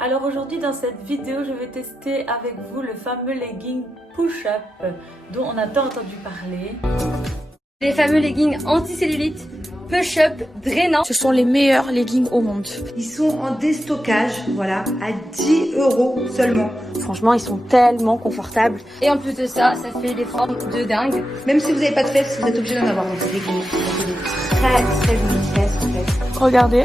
Alors aujourd'hui dans cette vidéo je vais tester avec vous le fameux legging push-up dont on a tant entendu parler. Les fameux leggings anti-cellulite, push-up, drainants. Ce sont les meilleurs leggings au monde. Ils sont en déstockage, voilà, à 10 € seulement. Franchement, ils sont tellement confortables. Et en plus de ça, ça fait des formes de dingue. Même si vous n'avez pas de fesses, vous êtes obligé d'en avoir dans ces leggings. Très très jolies fesses en fait. Regardez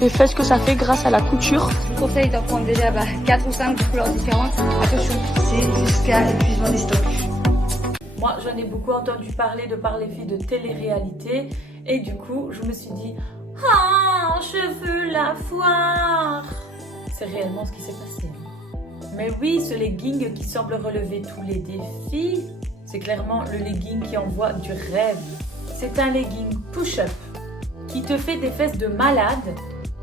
les fesses que ça fait grâce à la couture. Je vous conseille d'en prendre déjà 4 ou 5 de couleurs différentes. Attention, c'est jusqu'à épuisement des stocks. Moi j'en ai beaucoup entendu parler de par les filles de télé-réalité et du coup je me suis dit « Ah, je veux la voir !» C'est réellement ce qui s'est passé. Mais oui, ce legging qui semble relever tous les défis, c'est clairement le legging qui envoie du rêve. C'est un legging push-up qui te fait des fesses de malade.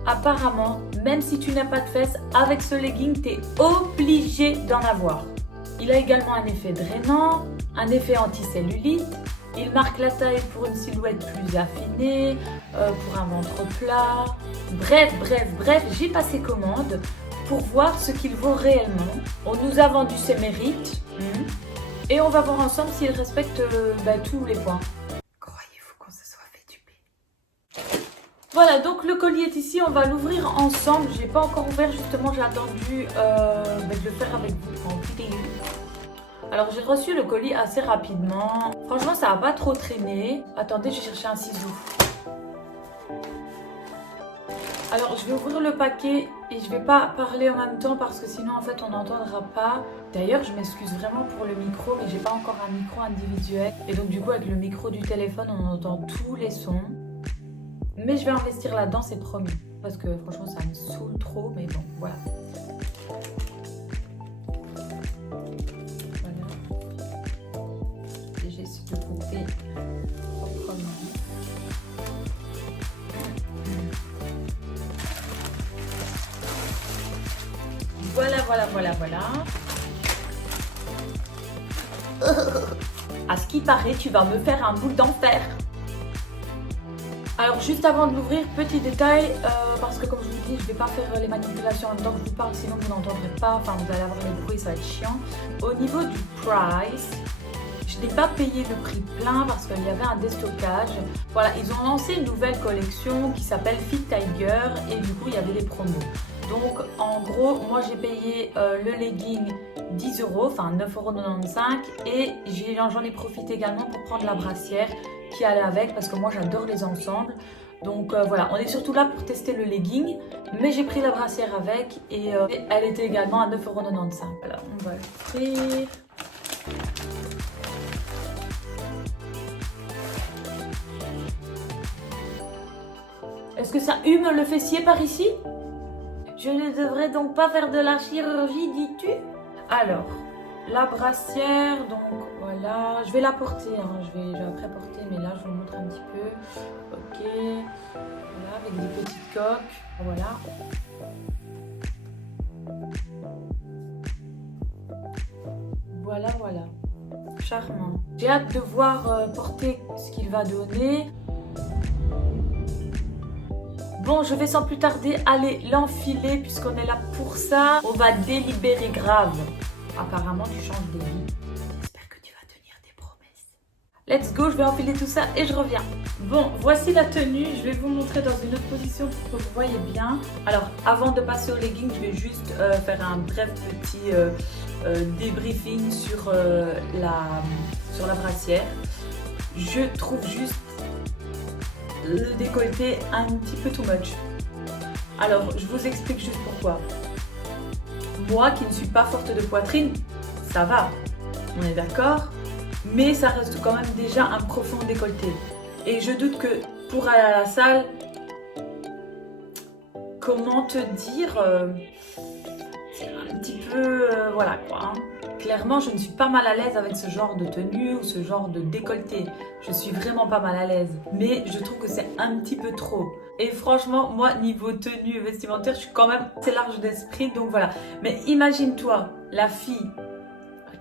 Apparemment, même si tu n'as pas de fesses, avec ce legging, tu es obligé d'en avoir. Il a également un effet drainant, un effet anti-cellulite. Il marque la taille pour une silhouette plus affinée, pour un ventre plat. Bref, j'ai passé commande pour voir ce qu'il vaut réellement. On nous a vendu ses mérites et on va voir ensemble s'il respecte tous les points. Croyez-vous qu'on se soit fait duper? Voilà, donc le colis est ici, on va l'ouvrir ensemble. Je n'ai pas encore ouvert, justement, j'ai attendu de le faire avec vous en vidéo. Alors j'ai reçu le colis assez rapidement. Franchement, ça n'a pas trop traîné. Attendez, j'ai cherché un ciseau. Alors je vais ouvrir le paquet et je vais pas parler en même temps parce que sinon en fait on n'entendra pas. D'ailleurs je m'excuse vraiment pour le micro mais j'ai pas encore un micro individuel. Et donc du coup avec le micro du téléphone on entend tous les sons. Mais je vais investir là-dedans, c'est promis. Parce que franchement ça me saoule trop, mais bon voilà. De côté proprement. Voilà. À ce qui paraît, tu vas me faire un boule d'enfer. Alors juste avant de l'ouvrir, petit détail, parce que comme je vous dis, je ne vais pas faire les manipulations en même temps que je vous parle, sinon vous n'entendrez pas, enfin vous allez avoir les bruits, ça va être chiant. Au niveau du price, je n'ai pas payé le prix plein parce qu'il y avait un déstockage. Voilà, ils ont lancé une nouvelle collection qui s'appelle Fit Tiger et du coup il y avait des promos. Donc en gros, moi j'ai payé le legging 10 €, enfin 9,95 € et j'en ai profité également pour prendre la brassière qui allait avec parce que moi j'adore les ensembles. Donc voilà, on est surtout là pour tester le legging, mais j'ai pris la brassière avec et elle était également à 9,95 €. Voilà, on va l'ouvrir. Est-ce que ça hume le fessier par ici? Je ne devrais donc pas faire de la chirurgie, dis-tu? Alors, la brassière, donc voilà, je vais la porter, hein. je vais après porter, mais là je vous montre un petit peu. Ok, voilà, avec des petites coques, voilà. Voilà, charmant. J'ai hâte de voir porter ce qu'il va donner. Bon, je vais sans plus tarder aller l'enfiler puisqu'on est là pour ça. On va délibérer grave. Apparemment, tu changes de vie. J'espère que tu vas tenir tes promesses. Let's go, je vais enfiler tout ça et je reviens. Bon, voici la tenue. Je vais vous montrer dans une autre position pour que vous voyez bien. Alors, avant de passer au legging, je vais juste faire un bref petit débriefing sur la brassière. Je trouve juste le décolleté un petit peu too much. Alors, je vous explique juste pourquoi. Moi qui ne suis pas forte de poitrine, ça va, on est d'accord, mais ça reste quand même déjà un profond décolleté. Et je doute que pour aller à la salle, comment te dire, c'est un petit peu, voilà quoi. Hein. Clairement, je ne suis pas mal à l'aise avec ce genre de tenue ou ce genre de décolleté. Je suis vraiment pas mal à l'aise. Mais je trouve que c'est un petit peu trop. Et franchement, moi, niveau tenue vestimentaire, je suis quand même assez large d'esprit. Donc voilà. Mais imagine-toi, la fille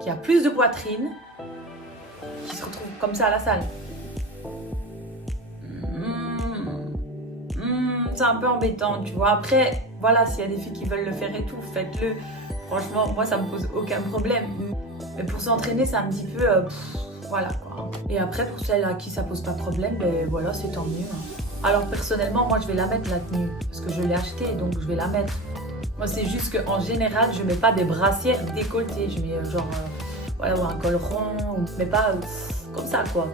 qui a plus de poitrine, qui se retrouve comme ça à la salle. c'est un peu embêtant, tu vois. Après, voilà, s'il y a des filles qui veulent le faire et tout, faites-le. Franchement, moi, ça me pose aucun problème. Mais pour s'entraîner, c'est un petit peu... voilà, quoi. Et après, pour celles à qui ça pose pas de problème, ben voilà, c'est tant mieux. Alors, personnellement, moi, je vais la mettre, la tenue. Parce que je l'ai achetée, donc je vais la mettre. Moi, c'est juste qu'en général, je mets pas des brassières décolletées. Je mets genre, voilà, ou un col rond, mais pas comme ça, quoi.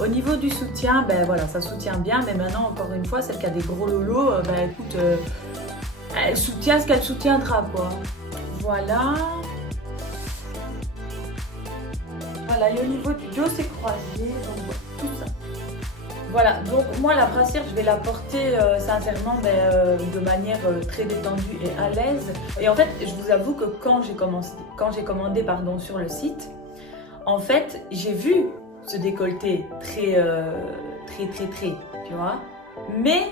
Au niveau du soutien, ben voilà, ça soutient bien. Mais maintenant, encore une fois, celle qui a des gros lolos, ben écoute, elle soutient ce qu'elle soutiendra, quoi. Voilà. Voilà, et au niveau du dos, c'est croisé, donc tout ça. Voilà, donc moi la brassière, je vais la porter sincèrement de manière très détendue et à l'aise. Et en fait, je vous avoue que quand j'ai commandé sur le site, en fait, j'ai vu ce décolleté très, tu vois. Mais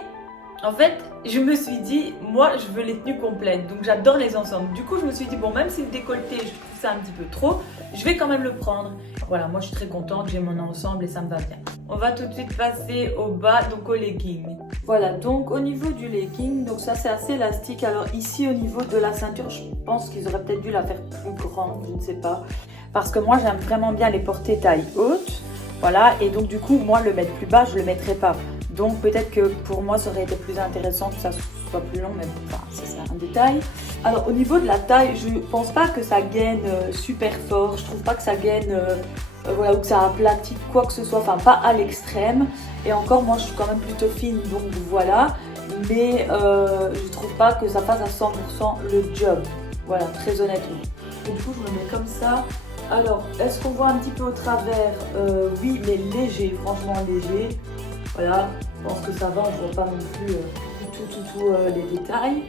en fait, je me suis dit, moi, je veux les tenues complètes. Donc, j'adore les ensembles. Du coup, je me suis dit, bon, même si le décolleté, je trouve ça un petit peu trop, je vais quand même le prendre. Voilà, moi, je suis très contente. J'ai mon ensemble et ça me va bien. On va tout de suite passer au bas, donc au legging. Voilà, donc au niveau du legging, donc ça, c'est assez élastique. Alors, ici, au niveau de la ceinture, je pense qu'ils auraient peut-être dû la faire plus grande, je ne sais pas. Parce que moi, j'aime vraiment bien les porter taille haute. Voilà, et donc, du coup, moi, le mettre plus bas, je le mettrai pas. Donc peut-être que pour moi ça aurait été plus intéressant que ça soit plus long, mais bon, enfin, c'est un détail. Alors au niveau de la taille, je pense pas que ça gaine super fort, je trouve pas que ça gaine, voilà, ou que ça aplatit quoi que ce soit, enfin pas à l'extrême. Et encore, moi je suis quand même plutôt fine, donc voilà. Mais je trouve pas que ça fasse à 100% le job, voilà, très honnêtement. Et du coup je me mets comme ça. Alors, est-ce qu'on voit un petit peu au travers? Oui, mais léger, franchement léger. Voilà, je pense que ça va, on ne voit pas non plus tout les détails.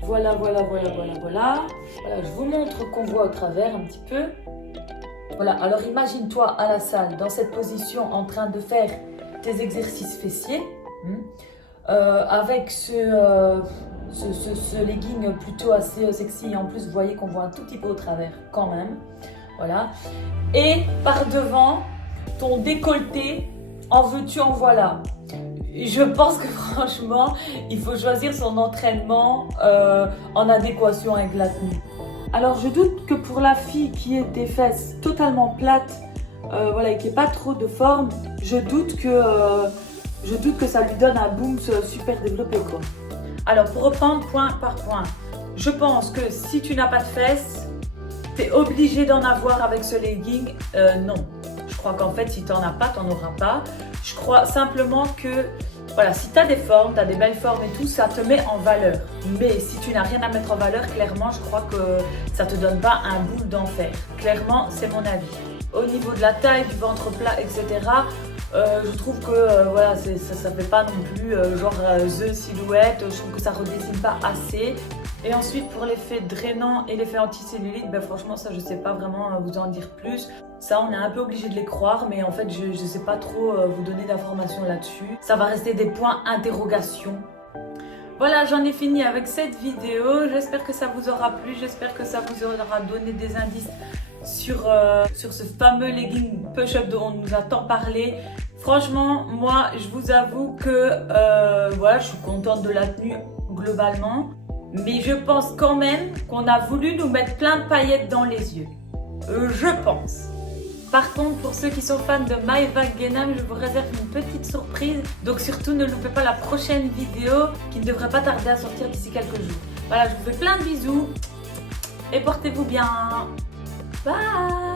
Voilà. Voilà, je vous montre qu'on voit au travers un petit peu. Voilà, alors imagine-toi à la salle, dans cette position, en train de faire tes exercices fessiers, avec ce legging plutôt assez sexy. Et en plus, vous voyez qu'on voit un tout petit peu au travers quand même. Voilà. Et par devant, ton décolleté, en veux-tu, en voilà. Je pense que franchement, il faut choisir son entraînement en adéquation avec la tenue. Alors, je doute que pour la fille qui ait des fesses totalement plates, voilà, et qui n'ait pas trop de forme, je doute que ça lui donne un boom super développé, quoi. Alors, pour reprendre point par point, je pense que si tu n'as pas de fesses, t'es obligé d'en avoir avec ce legging? Non. Je crois qu'en fait, si t'en as pas, t'en auras pas. Je crois simplement que, voilà, si t'as des formes, t'as des belles formes et tout, ça te met en valeur. Mais si tu n'as rien à mettre en valeur, clairement, je crois que ça te donne pas un boule d'enfer. Clairement, c'est mon avis. Au niveau de la taille, du ventre plat, etc., je trouve que voilà, ça fait pas non plus the silhouette. Je trouve que ça redessine pas assez. Et ensuite, pour l'effet drainant et l'effet anti-cellulite, ben franchement, ça, je sais pas vraiment vous en dire plus. Ça, on est un peu obligé de les croire, mais en fait, je sais pas trop vous donner d'informations là-dessus. Ça va rester des points interrogation. Voilà, j'en ai fini avec cette vidéo. J'espère que ça vous aura plu. J'espère que ça vous aura donné des indices sur ce fameux legging push-up dont on nous a tant parlé. Franchement, moi, je vous avoue que voilà, je suis contente de la tenue globalement. Mais je pense quand même qu'on a voulu nous mettre plein de paillettes dans les yeux. Je pense. Par contre, pour ceux qui sont fans de Maeva Genam, je vous réserve une petite surprise. Donc surtout, ne loupez pas la prochaine vidéo qui ne devrait pas tarder à sortir d'ici quelques jours. Voilà, je vous fais plein de bisous et portez-vous bien. Bye!